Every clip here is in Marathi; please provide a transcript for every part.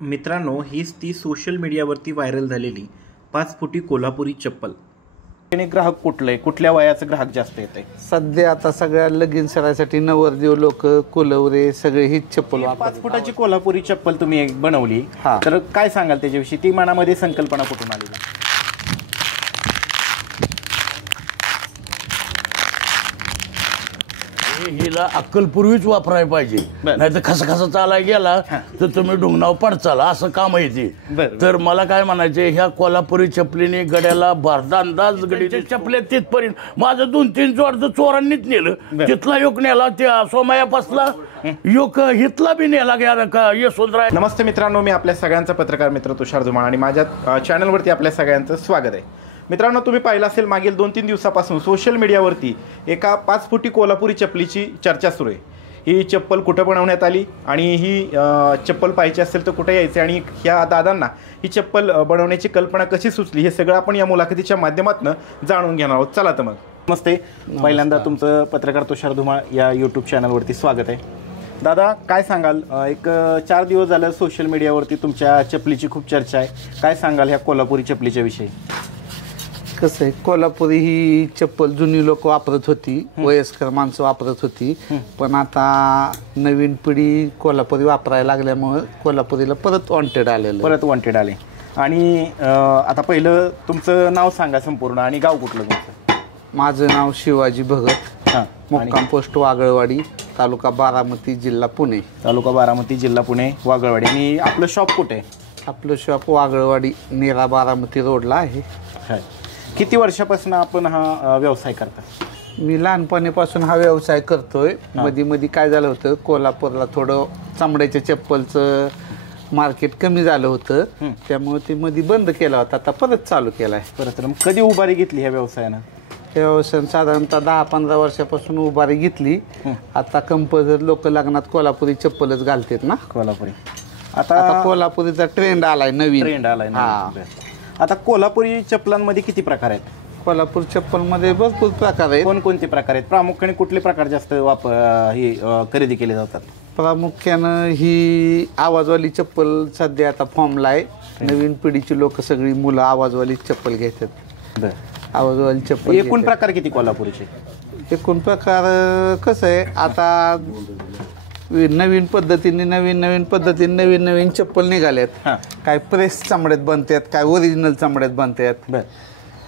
मित्रांनो, हीच ती सोशल मीडियावरती व्हायरल झालेली 5 फुटी कोल्हापुरी चप्पल. ग्राहक कुठले कुठल्या वयाचं ग्राहक जास्त येते? सध्या आता सगळ्या लगीन सरायसाठी नवरदेव लोक कोलवरे सगळे हीच चप्पल 5 फुटाची कोल्हापुरी चप्पल तुम्ही एक बनवली, हा. तर काय सांगाल त्याच्याविषयी? ती मनामध्ये संकल्पना कुठून आली? हिला अक्कलपूर्वीच वापरायला पाहिजे, नाही तर खसा खसा चालाय गेला तर तुम्ही ढुंगणाव पडचाला असं काम आहे ते. तर मला काय म्हणायचे, ह्या कोल्हापुरी चपलीने गड्याला भारदांदाज गडीच्या चपल्या तिथपर्यंत माझं 2-3 जोड चोरांनीच नेलं. तिथला योग नेला, त्या सोमयापासला योग हितला बी नेला गेला यशवंतराय. नमस्ते मित्रांनो, मी आपल्या सगळ्यांचा पत्रकार मित्र तुषार धुमाळ आणि माझ्या चॅनलवरती आपल्या सगळ्यांचं स्वागत आहे. मित्रांनो, तुम्ही पाहिलं असेल मागील 2-3 दिवसापासून सोशल मीडियावरती एका 5 फुटी कोल्हापुरी चपलीची चर्चा सुरू आहे. ही चप्पल कुठं बनवण्यात आली आणि ही चप्पल पाहिजे असेल तर कुठे यायचे आणि ह्या दादांना ही चप्पल बनवण्याची कल्पना कशी सुचली, हे सगळं आपण या मुलाखतीच्या माध्यमातून जाणून घेणार आहोत. चला तर मग. नमस्ते, पहिल्यांदा तुमचं पत्रकार तुषार धुमाळ या यूट्यूब चॅनलवरती स्वागत आहे. दादा, काय सांगाल, एक 4 दिवस झालं सोशल मीडियावरती तुमच्या चपलीची खूप चर्चा आहे. काय सांगाल ह्या कोल्हापुरी चपलीच्या विषयी? कसं आहे, कोल्हापुरी ही चप्पल जुनी लोक वापरत होती, वयस्कर माणसं वापरत होती, पण आता नवीन पिढी कोल्हापुरी वापरायला लागल्यामुळे कोल्हापुरीला परत वॉन्टेड आले. आणि आता पहिलं तुमचं नाव सांगा संपूर्ण आणि गाव कुठलं तुमचं? माझं नाव शिवाजी भगत, मुक्काम पोस्ट वागळवाडी, तालुका बारामती, जिल्हा पुणे. वागळवाडी. आणि आपलं शॉप कुठे आहे? आपलं शॉप वागळवाडी नेरा बारामती रोडला आहे. किती वर्षापासून आपण हा व्यवसाय करता? मी लहानपणीपासून हा व्यवसाय करतोय. मध्ये काय झालं होतं, कोल्हापूरला थोडं चामड्याच्या चप्पलचं मार्केट कमी झालं होतं, त्यामुळे ते मध्ये बंद केला होता. आता परत चालू केलाय. कधी उभारी घेतली ह्या व्यवसायानं? या व्यवसायानं साधारणतः 10-15 वर्षापासून उभारी घेतली. आता कंपल्सरी लोक लग्नात कोल्हापुरी चप्पलच घालतात ना. कोल्हापुरी आता कोल्हापुरीचा ट्रेंड आलाय नवीन. आता कोल्हापुरी चप्पलांमध्ये किती प्रकार आहेत? कोल्हापूर चप्पलमध्ये भरपूर प्रकार आहेत. कोणकोणते प्रकार आहेत? प्रामुख्याने कुठले प्रकार जास्त ही खरेदी केले जातात? प्रामुख्यानं ही आवाजवाली चप्पल सध्या आता फॉर्मला आहे. नवीन पिढीची लोक सगळी मुलं आवाजवाली चप्पल घेतात. आवाजवाली चप्पल. एकूण प्रकार किती कोल्हापुरीचे? एकूण प्रकार कसं आहे, आता नवीन पद्धतीने नवीन चप्पल निघाल्यात. काय प्रेस चामड्यात बनतात, काय ओरिजिनल चामड्यात बनतात,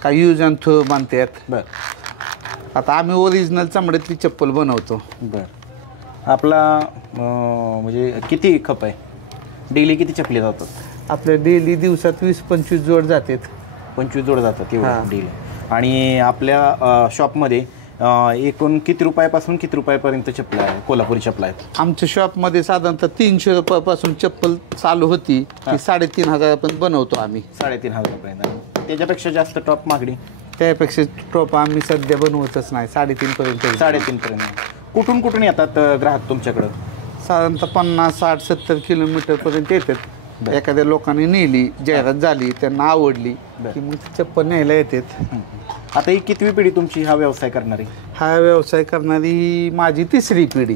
काय यूज अँड थ्रो बनतात. आता आम्ही ओरिजिनल चामड्यातली चप्पल बनवतो. आपला म्हणजे किती खप आहे? डेली किती चपली जातात? आपल्या डेली दिवसात 20-25 जोड जातात. 25 जोड जातात डेली. आणि आपल्या शॉपमध्ये एकूण किती रुपयापासून किती रुपयापर्यंत चप्पल आहे, कोल्हापुरी चप्पल आहेत? आमच्या शॉपमध्ये साधारणतः 300 रुपयापासून चप्पल चालू होती, ती 3,500 पर्यंत बनवतो आम्ही. 3,500 पर्यंत. त्याच्यापेक्षा जास्त टॉप मागणी? त्यापेक्षा टॉप आम्ही सध्या बनवतच नाही. 3,500 पर्यंत. 3,500 पर्यंत. कुठून येतात ग्राहक तुमच्याकडं? साधारणतः 50-60-70 किलोमीटर पर्यंत येतात. एखाद्या लोकांनी नेली, जाहिरात झाली, त्यांना आवडली की मग चप्पल न्यायला येतात. आता ही कितवी पिढी तुमची हा व्यवसाय करणारी? हा व्यवसाय करणारी माझी तिसरी पिढी.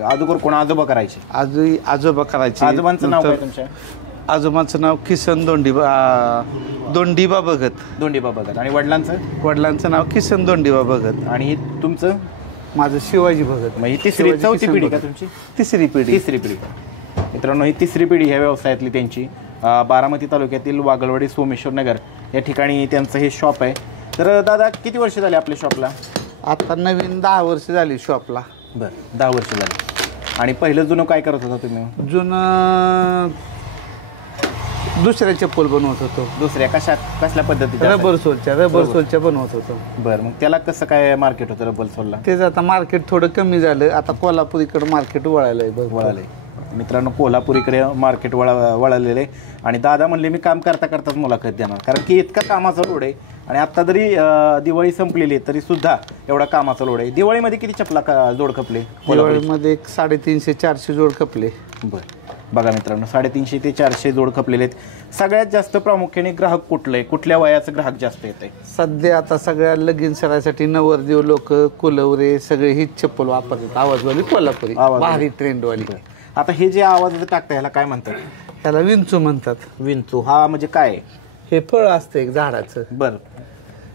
अगोदर कोण आजोबा करायचे? आजोबा करायचे. आजोबांचं नाव काय तुमच्या? आजोबांचं नाव किसन दोंडीबा भगत. आणि वडिलांचं नाव किसन दोंडीबा भगत. आणि तुमचं? माझं शिवाजी भगत. मग ही चौथी पिढी का तुमची? तिसरी पिढी. मित्रांनो, ही तिसरी पिढी ह्या व्यवसायातली त्यांची. बारामती तालुक्यातील वागळवाडी सोमेश्वर नगर या ठिकाणी त्यांचं हे शॉप आहे. तर दादा, किती वर्ष झाले आपल्या शॉपला? आता नवीन 10 वर्ष झाली शॉपला. 10 वर्ष झाली. आणि पहिलं जुनं काय करत होता तुम्ही? जुनं दुसऱ्या चप्पल बनवत होतो. दुसऱ्या कसल्या पद्धतीच्या? रबर सोलच्या बनवत होतो. मग त्याला कसं काय मार्केट होतं रबर सोलला? तेच आता मार्केट थोडं कमी झालं. आता कोल्हापुरीकडे मार्केट वळालंय. मित्रांनो, कोल्हापुरीकडे मार्केट वळालेलं आहे. आणि दादा म्हणले मी काम करताच मुलाखत देणार, कारण की इतका कामाचा लोड आहे. आणि आता जरी दिवाळी संपलेली आहे तरी सुद्धा एवढा कामाचा लोड आहे. दिवाळीमध्ये किती चपला जोड खपले? दिवाळीमध्ये 350-400 जोड खपले. बघा मित्रांनो, 350 ते 400 जोड खपलेले आहेत. सगळ्यात जास्त प्रामुख्याने ग्राहक कुठल्या वयाचं ग्राहक जास्त येते? सध्या आता सगळ्या लगीन सरायसाठी नवरदेव लोक कोलवरे सगळे हीच चप्पल वापरतात. आवाजवाली कोल्हापुरी, भारी ट्रेंडवाली. आता हे जे आवाज टाकता ह्याला काय म्हणतात? त्याला विंचू म्हणतात. विंचू हा म्हणजे काय आहे? हे फळ असतं एक झाडाचं. बरं.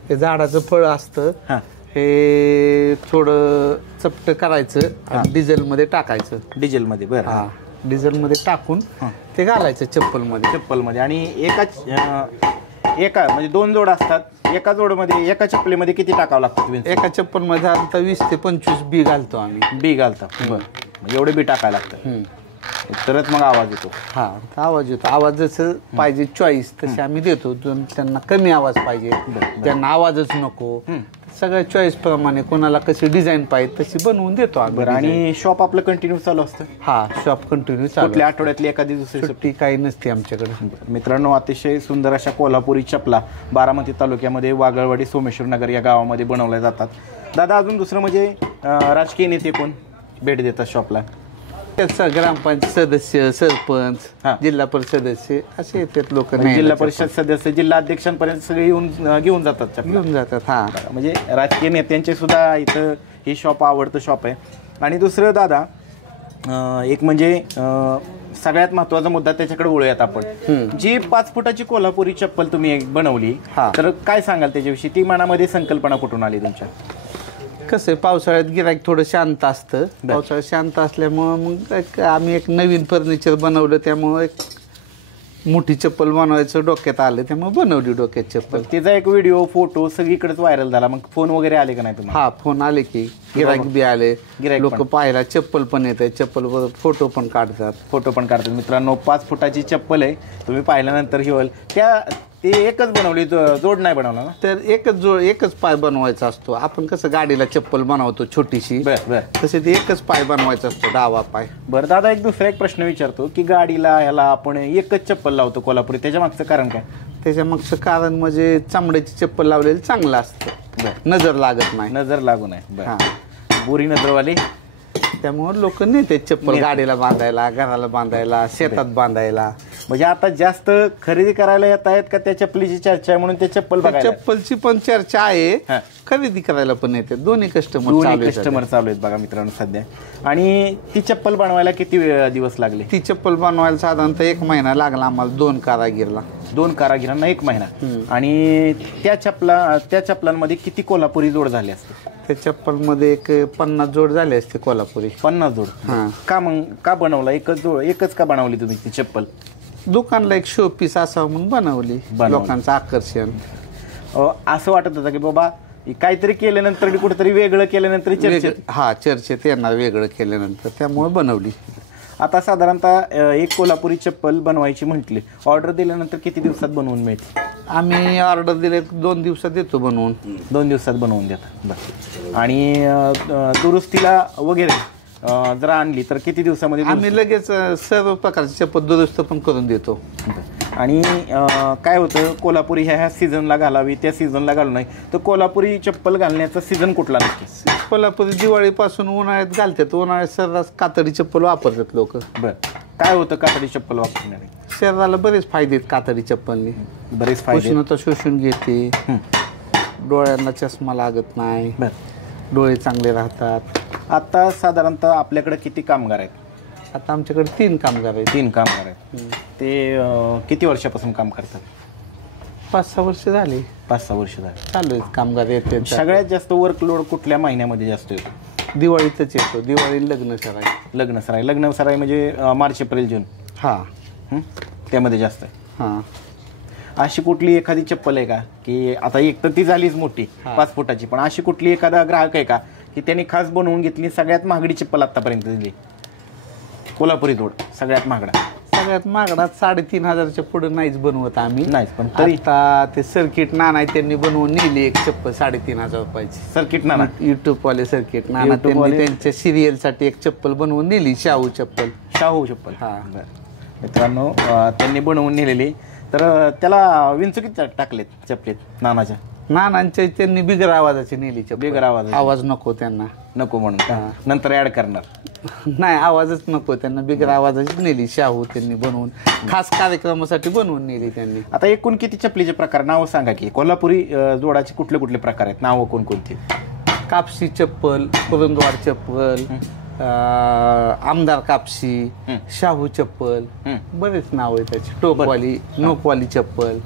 हे झाडाचं फळ असतं. हां. हे थोडं चपट करायचं आणि डिझेलमध्ये टाकायचं. डिझेलमध्ये. बरं. हा, डिझेलमध्ये टाकून ते घालायचं चप्पलमध्ये. चप्पलमध्ये. आणि एका म्हणजे 2 जोड असतात. एका जोडमध्ये एका चप्पलीमध्ये किती टाकावं लागतं? एका चप्पलमध्ये आता 20 ते 25 बी घालतो आम्ही. बी घालतो. बरं. एवढे बी टाकायला लागतं तरच मग आवाज येतो. हा, आवाज येतो. आवाज जसं पाहिजे चॉईस तसे आम्ही देतो. त्यांना कमी आवाज पाहिजे, त्यांना आवाजच नको, सगळ्या चॉईस प्रमाणे कोणाला कशी डिझाईन पाहिजे तशी बनवून देतो आम्ही. बरं. आणि शॉप आपलं कंटिन्यू चालू असतं? हा, शॉप कंटिन्यू चालू. कुठल्या आठवड्यातली एखादी दुसरी सुट्टी काही नसते आमच्याकडे. मित्रांनो, अतिशय सुंदर अशा कोल्हापुरी चपला बारामती तालुक्यामध्ये वागळवाडी सोमेश्वर नगर या गावामध्ये बनवल्या जातात. दादा, अजून दुसरं म्हणजे राजकीय नेते कोण भेट देतात शॉपला? ग्रामपंचायत सदस्य, सरपंच, जिल्हा परिषद सदस्य असे येतात लोक. जिल्हा परिषद सदस्य, जिल्हा अध्यक्षांपर्यंत सगळे येऊन घेऊन जातात. हा, म्हणजे राजकीय नेत्यांचे सुद्धा इथं ही शॉप आवडतं शॉप आहे. आणि दुसरं दादा, एक म्हणजे सगळ्यात महत्वाचा मुद्दा त्याच्याकडे वळूयात आपण. जी 5 फुटाची कोल्हापुरी चप्पल तुम्ही बनवली, तर काय सांगाल त्याच्याविषयी? ती मनामध्ये संकल्पना कुठून आली तुमच्या? कसं आहे, पावसाळ्यात गिराईक थोडं शांत असतं. पावसाळ्यात शांत असल्यामुळं मग आम्ही एक नवीन फर्निचर बनवलं. त्यामुळं एक मोठी चप्पल बनवायचं डोक्यात आलं, त्यामुळे बनवली डोक्यात चप्पल. त्याचा एक व्हिडिओ, फोटो सगळीकडेच व्हायरल झाला. मग फोन वगैरे आले का नाही तुम्हाला? हा, फोन आले की गिराईक बी आले, लोक पाहायला. चप्पल पण येते, चप्पल फोटो पण काढतात. मित्रांनो, 5 फुटाची चप्पल आहे. तुम्ही पाहिल्यानंतर ही होईल. ते एकच बनवली, जोड नाही बनवला ना? तर एकच पाय बनवायचा असतो. आपण कसं गाडीला चप्पल बनवतो छोटीशी, तसे ते एकच पाय बनवायचा असतो, डावा पाय. बरं दादा, दुसरा एक प्रश्न विचारतो की गाडीला ह्याला आपण एकच चप्पल लावतो कोल्हापुरी, त्याच्या मागचं कारण काय? त्याच्या मागचं कारण म्हणजे चामड्याची चप्पल लावलेली चांगलं असतं, नजर लागत नाही. नजर लागू नये. हा, बुरी नजरवाली. त्यामुळे लोक नेते चप्पल गाडीला बांधायला, घराला बांधायला, शेतात बांधायला. म्हणजे आता जास्त खरेदी करायला येत आहेत का त्या चप्पलीची चर्चा आहे म्हणून ते चप्पलची पण चर्चा आहे, खरेदी करायला पण येते. दोन्ही कस्टमर चालू आहेत बघा मित्रांनो सध्या. आणि ती चप्पल बनवायला किती दिवस लागले? ती चप्पल बनवायला साधारणतः 1 महिना लागला आम्हाला. 2 कारागिरांना 1 महिना. आणि त्या चप्पलांमध्ये किती कोल्हापुरी जोड झाले असते? त्या चप्पलमध्ये एक 50 जोड झाले असते कोल्हापुरी. 50 जोड. का बनवला एकच का बनवली तुम्ही ती चप्पल? दुकानला एक शो पीस असावं म्हणून बनवली, लोकांचं आकर्षण. असं वाटत होतं की बाबा काहीतरी केल्यानंतर, कुठेतरी वेगळं केल्यानंतर चर्चेत येणार, वेगळं केल्यानंतर, त्यामुळे बनवली. आता साधारणतः एक कोल्हापुरी चप्पल बनवायची म्हटली, ऑर्डर दिल्यानंतर किती दिवसात बनवून मिळते? आम्ही ऑर्डर दिले 2 दिवसात देतो बनवून. 2 दिवसात बनवून देतात. बरं. आणि दुरुस्तीला वगैरे जर आणली तर किती दिवसामध्ये? आम्ही लगेच सर्व प्रकारची चप्पल दुरुस्त पण करून देतो. आणि काय होतं, कोल्हापुरी ह्या सीझनला घालावी, त्या सीझनला घालू नाही, तर कोल्हापुरी चप्पल घालण्याचा सीझन कुठला नक्की? कोल्हापुरी दिवाळीपासून उन्हाळ्यात घालतात. उन्हाळ्यात सर्रास कातडी चप्पल वापरतात लोक. बरं. काय होतं कातडी चप्पल वापरण्याने? शरीराला बरेच फायदे आहेत कातडी चप्पलनी. बरेच फायदे. उष्णता शोषून घेते, डोळ्यांना चष्मा लागत नाही, डोळे चांगले राहतात. आता साधारणतः आपल्याकडे किती कामगार आहेत? आता आमच्याकडे 3 कामगार आहेत. 3 कामगार आहेत. ते किती वर्षापासून काम करतात? 5-6 वर्ष झाली. 5-6 वर्ष झाली चालू आहेत कामगार येते. सगळ्यात जास्त वर्कलोड कुठल्या महिन्यामध्ये जास्त येतो? दिवाळीतच येतो. दिवाळी, लग्न सराई म्हणजे मार्च, एप्रिल, जून. त्यामध्ये जास्त आहे. अशी कुठली एखादी चप्पल आहे का की आता एक तर ती झालीच मोठी 5 फुटाची, पण अशी कुठली एखादा ग्राहक आहे का की त्यांनी खास बनवून घेतली, सगळ्यात महागडी चप्पल आतापर्यंत दिली? कोल्हापुरी जोड सगळ्यात महागडा 3,500च्या पुढे नाहीच बनवत आम्ही. नाहीच, पण तरी आता ते सर्किट नाना त्यांनी बनवून नेली एक चप्पल 3,500 रुपयाची. सर्किट नाना, युट्यूबवाले सर्किट नाना, त्यांनी त्यांच्या सिरियलसाठी एक चप्पल बनवून नेली, शाहू चप्पल. मित्रांनो, त्यांनी बनवून नेलेली. तर त्याला विंचू किती टाकलेत चपलेत नानाच्या? त्यांनी बिगर आवाजाची नेली चप्पल. बिगर आवाज नको त्यांना, नको म्हणून नंतर ऍड करणार नाही, आवाजच नको त्यांना, बिगर आवाजाची नेली. शाहू त्यांनी बनवून खास कार्यक्रमासाठी बनवून नेली त्यांनी. आता एकूण किती चपलीचे प्रकार नाव सांगा की? कोल्हापुरी जोडाचे कुठले कुठले प्रकार आहेत, नाव कोणकोणती? कापसी चप्पल, कुरुंदवाड चप्पल, आमदार कापशी, शाहू चप्पल, बरेच नाव आहे त्याची. टोकवाली, नोकवाली चप्पल,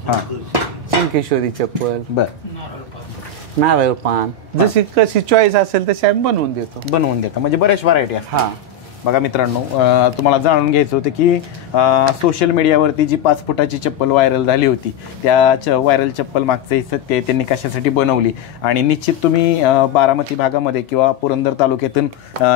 शंकेश्वरी चप्पल, नारळ पान, जशी कशी चॉईस असेल तशी आम्ही बनवून देतो. म्हणजे बरेच व्हरायटी आहे. हा बघा मित्रांनो, तुम्हाला जाणून घ्यायचं होतं की सोशल मीडियावरती जी 5 फुटाची चप्पल व्हायरल झाली होती, त्या व्हायरल चप्पल मागचं सत्य त्यांनी कशासाठी बनवली. आणि निश्चित तुम्ही बारामती भागामध्ये किंवा पुरंदर तालुक्यातून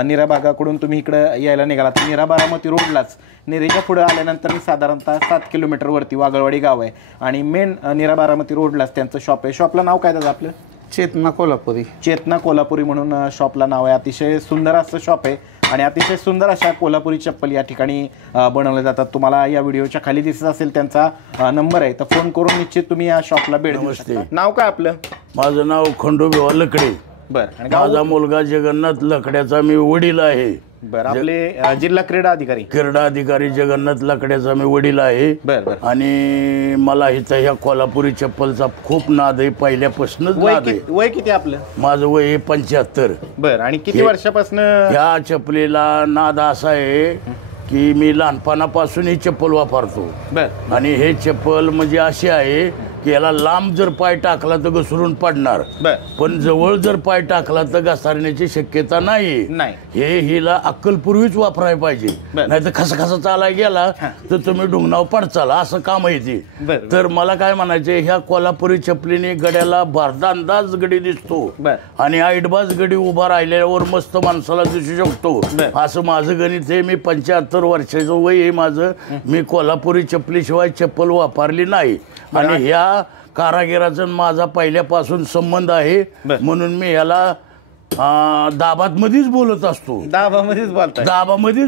निरा भागाकडून तुम्ही इकडं यायला निघालात. निरा बारामती रोडलाच निरेच्या पुढे आल्यानंतर साधारणतः 7 किलोमीटरवरती वागळवाडी गाव आहे आणि मेन निरा बारामती रोडलाच त्यांचं शॉप आहे. शॉपला नाव काय दादा आपलं? चेतना कोल्हापुरी. चेतना कोल्हापुरी म्हणून शॉपला नाव आहे. अतिशय सुंदर असं शॉप आहे आणि अतिशय सुंदर अशा कोल्हापुरी चप्पल या ठिकाणी बनवल्या जातात. तुम्हाला या व्हिडिओच्या खाली दिसत असेल त्यांचा नंबर आहे, तर फोन करून निश्चित तुम्ही या शॉपला भेट देऊ शकता. नाव काय आपलं? माझं नाव खंडोबा लकडे. बरं. माझा मुलगा जगन्नाथ लकड्याचा मी वडील आहे. बरं. आपले जिल्हा क्रीडा अधिकारी जगन्नाथ लकड्याचा मी वडील आहे. बरं. आणि मला इथं ह्या कोल्हापुरी चप्पलचा खूप नाद आहे, पहिल्यापासूनच नाद आहे. वय किती आपलं? माझं वय 75. बरं. आणि किती वर्षापासून ह्या चप्पलीला नाद असा आहे की मी लहानपणापासून ही चप्पल वापरतो. बरं. आणि हे चप्पल म्हणजे अशी आहे की याला लांब जर पाय टाकला तर घसरून पडणार, पण जवळ जर पाय टाकला तर घसरण्याची शक्यता नाही. हे हिला अक्कलपूर्वीच वापरायला पाहिजे, नाही तर खसा चालाय गेला तर तुम्ही डुंगणाव पडचाल, असं काम आहे ते. तर मला काय म्हणायचे, ह्या कोल्हापुरी चपलीने गड्याला भारदांदाज गडी दिसतो आणि आईडबाज गडी उभा राहिल्यावर मस्त माणसाला दिसू शकतो, असं माझं गणित आहे. मी 75 वर्षाचं वय आहे माझं. मी कोल्हापुरी चपलीशिवाय चप्पल वापरली नाही आणि ह्या कारागिराचा माझा पहिल्यापासून संबंध आहे, म्हणून मी याला दाबामध्येच बोलत असतो. दाबामध्येच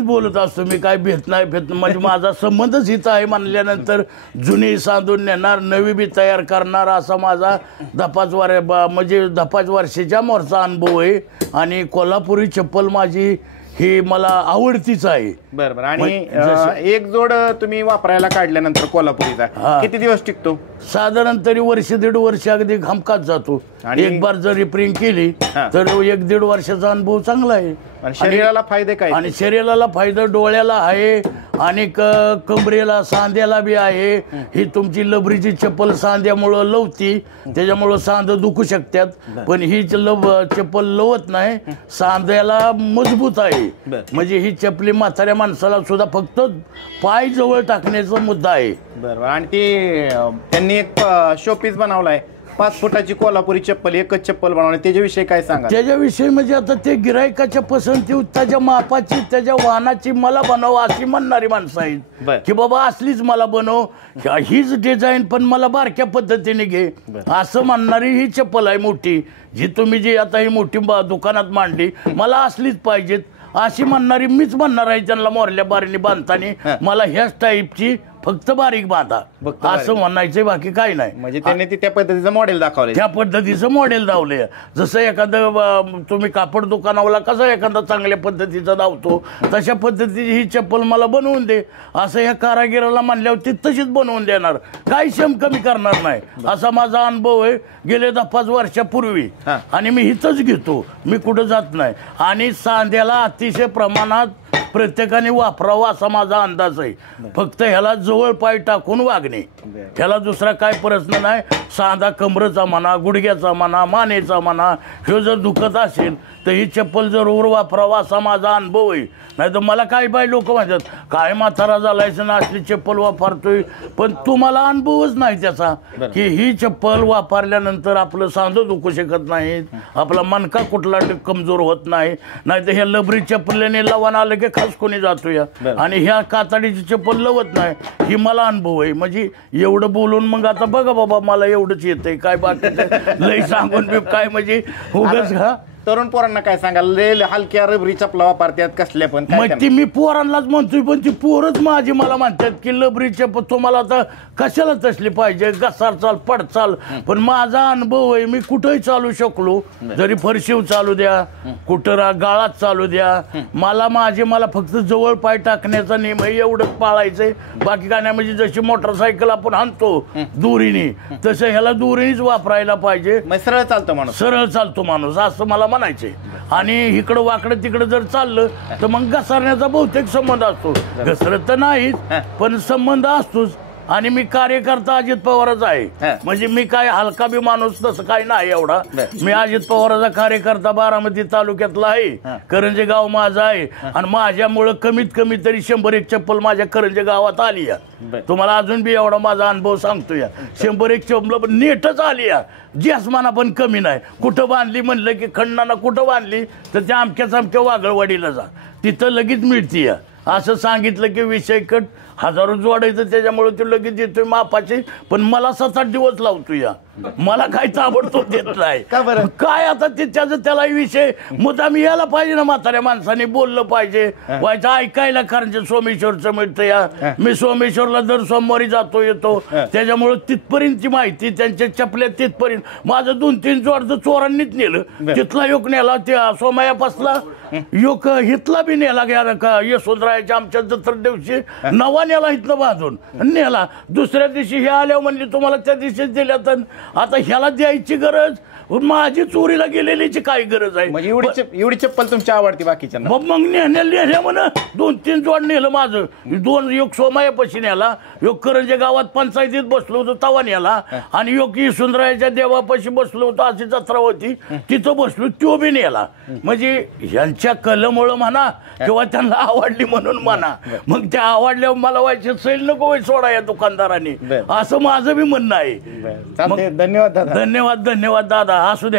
बोलत असतो. मी काय भेट नाही म्हणजे माझा संबंधच इथं आहे म्हणल्यानंतर जुनी सांधून नेणार, नवी बी तयार करणार, असा माझा 10 वर्षाच्या मोरचा अनुभव आहे. आणि कोल्हापुरी चप्पल माझी ही मला आवडतीच आहे. बरोबर. आणि एक जोड तुम्ही वापरायला काढल्यानंतर कोल्हापुरीचा किती दिवस टिकतो? साधारण तरी 1.5 वर्ष अगदी घमकात जातो. एक बार जर रिपेरिंग केली तर 1-1.5 वर्षाचा अनुभव चांगला आहे. शरीराला फायदे काय? आणि शरीराला फायदा डोळ्याला आहे आणि कमरेला, सांध्याला बी आहे. ही तुमची लबरीची चप्पल सांध्यामुळं लवती, त्याच्यामुळं सांध दुखू शकतात, पण ही चप्पल लवत नाही, सांध्याला मजबूत आहे. म्हणजे ही चपली म्हाताऱ्या माणसाला सुद्धा फक्त पाय जवळ टाकण्याचा मुद्दा आहे. बरोबर. आणि ती त्यांनी एक शोपीस बनवलाय, 5 फुटाची कोल्हापुरी चप्पल, एकच चप्पल बनवली, त्याच्याविषयी काय सांगा? त्याच्याविषयी म्हणजे आता ते गिरायकाच्या पसंती, त्याच्या मापाची, त्याच्या वाहनाची मला बनव अशी म्हणणारी माणसं आहेत की बाबा असलीच मला बनव, हीच डिझाईन पण मला बारक्या पद्धतीने घे, असं म्हणणारी ही चप्पल आहे मोठी, जी तुम्ही जी आता ही मोठी दुकानात मांडली, मला असलीच पाहिजेत अशी म्हणणारी मीच म्हणणार आहे. त्यांना मोरल्या बारीने बांधताना मला ह्याच टाईपची फक्त बारीक बांधा असं म्हणायचं, बाकी काही नाही. म्हणजे त्यांनी त्या पद्धतीचं मॉडेल दाखवलं, त्या पद्धतीचं मॉडेल दावलंय. जसं एखादं तुम्ही कापड दुकानावला कसा एखादा चांगल्या पद्धतीचा दावतो, तशा पद्धतीची ही चप्पल मला बनवून दे असं या कारागिराला म्हणल्यावर ती तशीच बनवून देणार, काही शम कमी करणार नाही. असा माझा अनुभव आहे गेले 10-5 वर्षापूर्वी. आणि मी हिथंच घेतो, मी कुठं जात नाही. आणि सांध्याला अतिशय प्रमाणात प्रत्येकाने वापरावं असा माझा अंदाज आहे. फक्त ह्याला जवळ पाय टाकून वागणे, ह्याला दुसरा काय प्रश्न नाही. सांधा कमरेचा म्हणा, गुडघ्याचा म्हणा, मानेचा म्हणा, हे जर दुखत असेल तर ही चप्पल जरूर वापरावा असा माझा अनुभव आहे. नाही तर मला काही बाई लोक म्हणतात काय म्हातारा झालायचं ना असली चप्पल वापरतोय, पण तुम्हाला अनुभवच नाही त्याचा की ही चप्पल वापरल्यानंतर आपलं सांधं दुखू शकत नाही, आपला मणका कुठला कमजोर होत नाही. नाही तर ह्या लबरी चप्पलीने लवण आलं की खास कोणी जातो या, आणि ह्या कातडीची चप्पल लवत नाही, ही मला अनुभव आहे. म्हणजे एवढं बोलून मग आता बघा बाबा मला एवढंच येतंय, काय बाकी लई सांगून मी काय म्हणजे उगाच. तरुण पोरांना काय सांगाल? हलक्या रबरी चपला वापरतात कसल्या पण, मग ती मी पोरांनाच म्हणतोय, पण ती पोरच माझी मला म्हणतात की लबरी चप्पल तुम्हाला आता कशाला तसली पाहिजे, घसार चाल पडचाल. पण माझा अनुभव आहे, मी कुठंही चालू शकलो, जरी फरशीव चालू द्या, कुठं गाळात चालू द्या, मला फक्त जवळ पाय टाकण्याचा नियम आहे, एवढंच पाळायचंय. बाकी काय नाही. म्हणजे जशी मोटरसायकल आपण आणतो दुरीने, तसं ह्याला दुरीनेच वापरायला पाहिजे. सरळ चालतो माणूस, सरळ चालतो माणूस असं मला म्हणायचंय. आणि इकडं वाकडं तिकडं जर चाललं तर मग घसरण्याचा बहुतेक संबंध असतो. घसरत तर नाहीच पण संबंध असतोच. आणि मी कार्यकर्ता अजित पवारच आहे, म्हणजे मी काय हलका बी माणूस तसं काही नाही एवढा. मी अजित पवाराचा कार्यकर्ता बारामती तालुक्यातला आहे, करंजे गाव माझं आहे. आणि माझ्यामुळं कमीत कमी तरी 101 चप्पल माझ्या करंजे गावात आली आहे. तुम्हाला अजून बी एवढा माझा अनुभव सांगतोय. 101 चप्पल नेटच आली आहे. जॅसमाना पण कमी नाही. कुठं बांधली म्हणलं की खंडाना कुठं बांधली तर त्या अमक्या वागळवाडीला जा, तिथं लगेच मिळते. असं सांगितलं की विषय कट, हजारो जोडायचं, त्याच्यामुळे ते लगेच देतोय मापाचे. पण मला 7-8 दिवस लावतो या, मला काय ताबडतोब देत नाही. काय आता ते त्याला विषय मुद्दाम यायला पाहिजे ना, म्हाताऱ्या माणसाने बोललं पाहिजे, व्हायचं ऐकायला. कारण सोमेश्वरचं मिळतं या, मी सोमेश्वरला दर सोमवारी जातो येतो, त्याच्यामुळे तिथपर्यंतची माहिती त्यांच्या चपल्या तिथपर्यंत. माझं 2-3 जोड चोरांनीच नेलं. तिथला योग नेला त्या सोमयापासला, योग हितला बी नेला गेला यशवंतरायाच्या आमच्या जत्रे दिवशी. नवा नेला इथलं बांधून नेला. दुसऱ्या दिवशी हे आल्यावर म्हणली तुम्हाला त्या दिवशीच दिल्या, तर आता ह्याला द्यायची गरज, माझी चोरीला गेलेलीची काय गरज आहे. एवढी चप्पल तुमची आवडती बाकीच्या? मग नेल्या म्हणा 2-3 जोड नेलं माझं. 2 योग सोमायापाशी नेला, योग करंजे गावात पंचायतीत बसलो होतो तवा नेला, आणि योग यशवंतरायाच्या देवापाशी बसलो होतो, अशी जत्रा होती तिथं बसलो, तो बी नेला. म्हणजे ह्यांच्या कलमुळं म्हणा किंवा त्यांना आवडली म्हणून म्हणा, मग त्या आवडल्यावर मला व्हायचे सैल नको सोडा या दुकानदारांनी, असं माझं बी म्हणणं आहे. धन्यवाद दादा. धन्यवाद दादा, असू द्या.